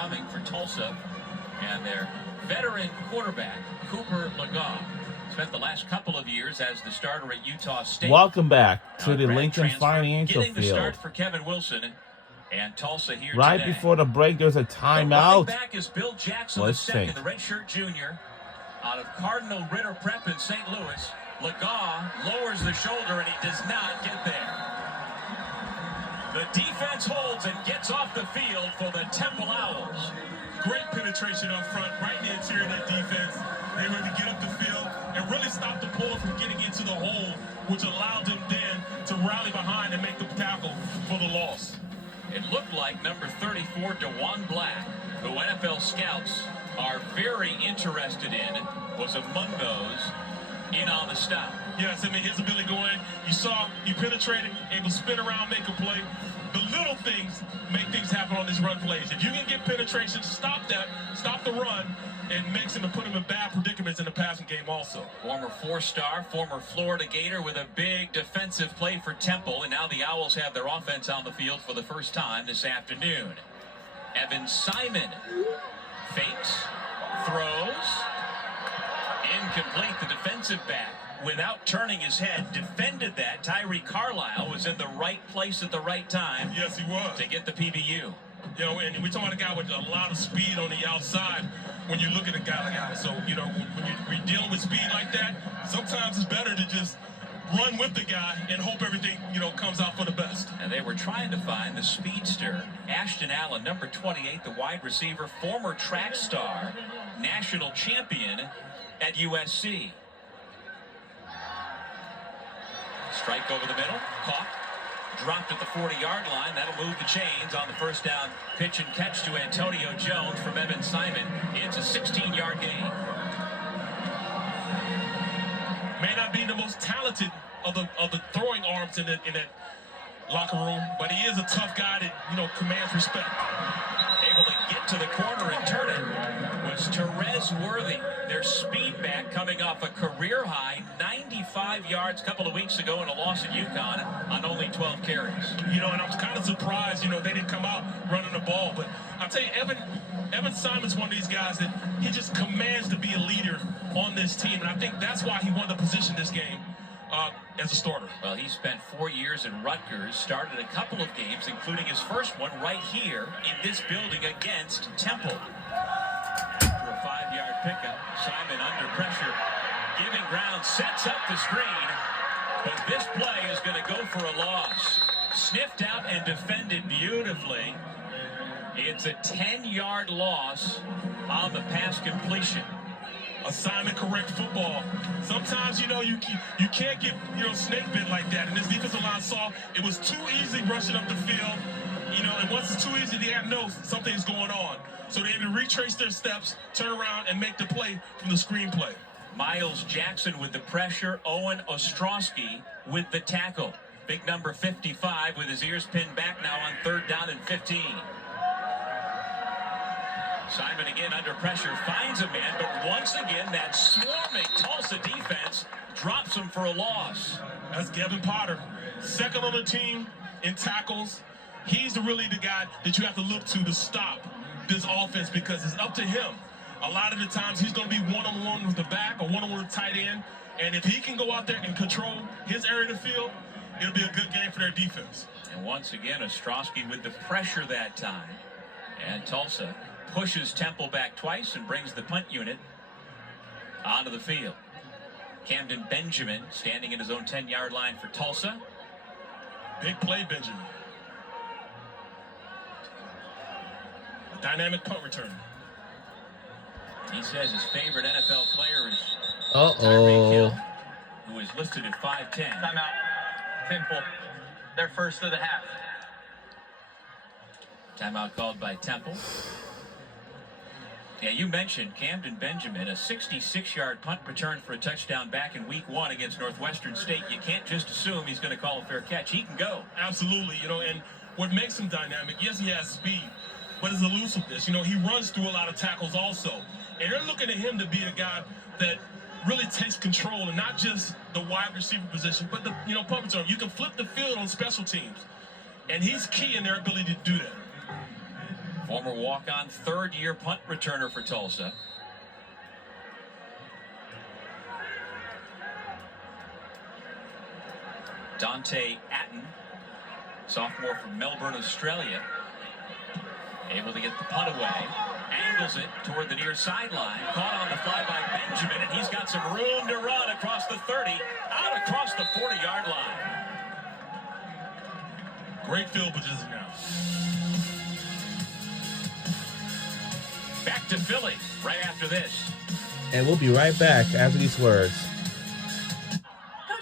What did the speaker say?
coming for Tulsa. And their veteran quarterback, Cooper Legas, spent the last couple of years as the starter at Utah State. Welcome back to the Lincoln Financial Getting the Field. start for Kevin Wilson and Tulsa here right today. Before the break, there's a timeout. The back is Bill Jackson Let's II, see. the redshirt junior, out of Cardinal Ritter Prep in St. Louis. Legas lowers the shoulder, and he does not get there. The defense holds and gets off the field for the Temple Owls. Great penetration up front, right in the interior of that defense. They were able to get up the field and really stop the pull from getting into the hole, which allowed them then to rally behind and make the tackle for the loss. It looked like number 34, DeJuan Black, who NFL scouts are very interested in, was among those in on the stop. Yes, I mean, his ability to go in, you saw, you penetrated, able to spin around, make a play. The little things make things happen on these run plays. If you can get penetration, stop that, stop the run, it makes him to put him in bad predicaments in the passing game also. Former four-star, former Florida Gator with a big defensive play for Temple, and now the Owls have their offense on the field for the first time this afternoon. Evan Simon fakes, throws, incomplete. The defensive back, without turning his head, defended that. Tyree Carlisle was in the right place at the right time. Yes, he was. To get the PBU. You know, and we're talking about a guy with a lot of speed on the outside when you look at a guy like that. So, you know, when you're dealing with speed like that, sometimes it's better to just run with the guy and hope everything, you know, comes out for the best. And they were trying to find the speedster, Ashton Allen, number 28, the wide receiver, former track star, national champion at USC. Strike over the middle, caught, dropped at the 40-yard line. That'll move the chains on the first down pitch and catch to Antonio Jones from Evan Simon. It's a 16-yard gain. May not be the most talented of the throwing arms in that locker room, but he is a tough guy that, you know, commands respect. Able to get to the corner and turn it was Therese Worthy, their speed back, coming off a career-high 95 yards a couple of weeks ago in a loss at UConn on only 12 carries. You know, and I was kind of surprised, you know, they didn't come out running the ball. But I'll tell you, Evan Simon's one of these guys that he just commands to be a leader on this team. And I think that's why he won the position this game as a starter. Well, he spent 4 years in Rutgers, started a couple of games, including his first one right here in this building against Temple. After a 5-yard pickup, Simon under pressure, giving ground, sets up the screen, but this play is going to go for a loss. Sniffed out and defended beautifully. It's a 10-yard loss on the pass completion. Assignment correct football. Sometimes, you know, you can't get, you know, snake bit like that. And this defensive line saw it was too easy rushing up the field. You know, and once it's too easy, they have to know something's going on. So they're able to retrace their steps, turn around, and make the play from the screenplay. Miles Jackson with the pressure. Owen Ostrowski with the tackle. Big number 55 with his ears pinned back now on 3rd down and 15. Simon again under pressure, finds a man, but once again that swarming Tulsa defense drops him for a loss. That's Gavin Potter, second on the team in tackles. He's really the guy that you have to look to stop this offense because it's up to him. A lot of the times he's going to be one-on-one with the back or one-on-one with the tight end, and if he can go out there and control his area of the field, it'll be a good game for their defense. And once again, Ostrowski with the pressure that time, and Tulsa pushes Temple back twice and brings the punt unit onto the field. Camden Benjamin standing in his own 10-yard line for Tulsa. Big play, Benjamin. A dynamic punt return. He says his favorite NFL player is Uh-oh. Hill, who is listed at 5'10". Timeout. Temple. They're first of the half. Timeout called by Temple. Yeah, you mentioned Camden Benjamin, a 66-yard punt return for a touchdown back in week 1 against Northwestern State. You can't just assume he's going to call a fair catch. He can go. Absolutely, you know, and what makes him dynamic, yes, he has speed, but his elusiveness, you know, he runs through a lot of tackles also. And they're looking at him to be a guy that really takes control, and not just the wide receiver position, but the, you know, punt return. You can flip the field on special teams, and he's key in their ability to do that. Former walk-on third-year punt returner for Tulsa. Dante Atten, sophomore from Melbourne, Australia. Able to get the punt away. Angles it toward the near sideline. Caught on the fly by Benjamin, and he's got some room to run across the 30, out across the 40-yard line. Great field position now. Back to Philly right after this. And we'll be right back after these words.